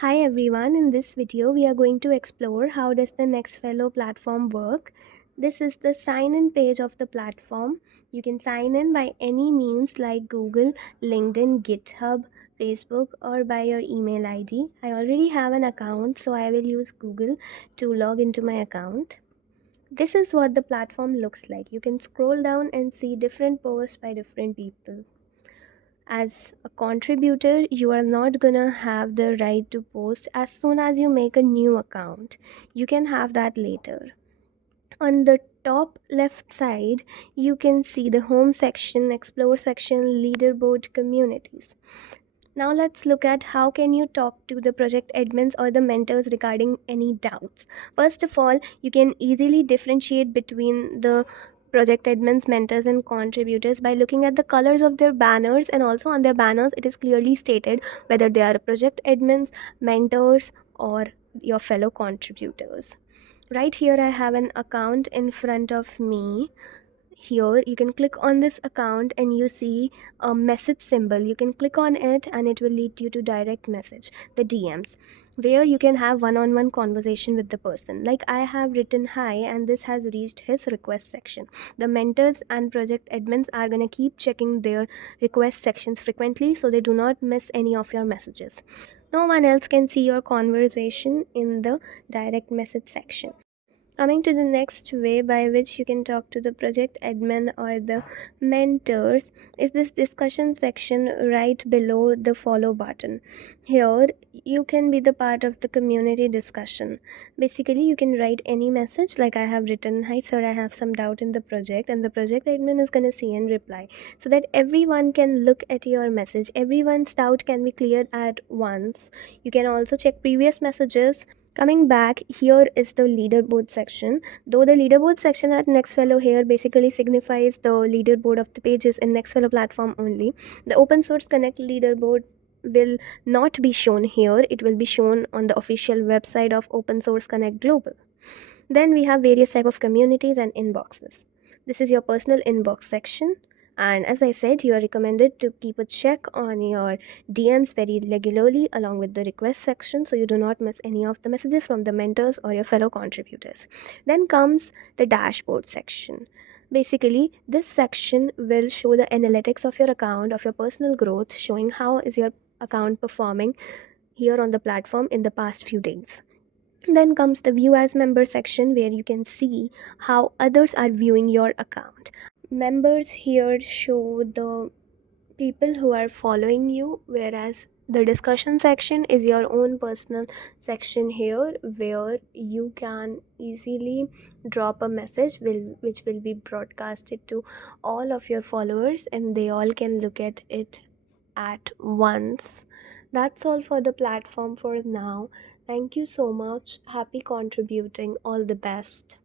Hi everyone, in this video we are going to explore how does the NexFellow platform work. This is the sign-in page of the platform. You can sign in by any means like Google, LinkedIn, GitHub, Facebook, or by your email ID. I already have an account, so I will use Google to log into my account. This is what the platform looks like. You can scroll down and see different posts by different people. As a contributor, you are not gonna have the right to post as soon as you make a new account. You can have that later. On the top left side, you can see the home section, explore section, leaderboard, communities. Now let's look at how can you talk to the project admins or the mentors regarding any doubts. First of all, you can easily differentiate between the project admins, mentors and contributors by looking at the colors of their banners, and also on their banners it is clearly stated whether they are project admins, mentors or your fellow contributors. Right here I have an account in front of me. Here you can click on this account and you see a message symbol. You can click on it and it will lead you to direct message, the DMs, where you can have one-on-one conversation with the person. Like I have written hi and this has reached his request section. The mentors and project admins are going to keep checking their request sections frequently so they do not miss any of your messages. No one else can see your conversation in the direct message section. Coming to the next way by which you can talk to the project admin or the mentors is this discussion section right below the follow button. Here you can be the part of the community discussion. Basically you can write any message like I have written, hi sir, I have some doubt in the project, and the project admin is going to see and reply so that everyone can look at your message. Everyone's doubt can be cleared at once. You can also check previous messages. Coming back, here is the leaderboard section. Though the leaderboard section at NexFellow here basically signifies the leaderboard of the pages in NexFellow platform only. The open source connect leaderboard will not be shown here. It will be shown on the official website of Open Source Connect Global. Then we have various type of communities and inboxes. This is your personal inbox section. And as I said, you are recommended to keep a check on your DMs very regularly along with the request section so you do not miss any of the messages from the mentors or your fellow contributors. Then comes the dashboard section. Basically, this section will show the analytics of your account, of your personal growth, showing how is your account performing here on the platform in the past few days. Then comes the view as member section where you can see how others are viewing your account. Members here show the people who are following you, whereas the discussion section is your own personal section here where you can easily drop a message which will be broadcasted to all of your followers and they all can look at it at once. That's all for the platform for now. Thank you so much. Happy contributing. All the best.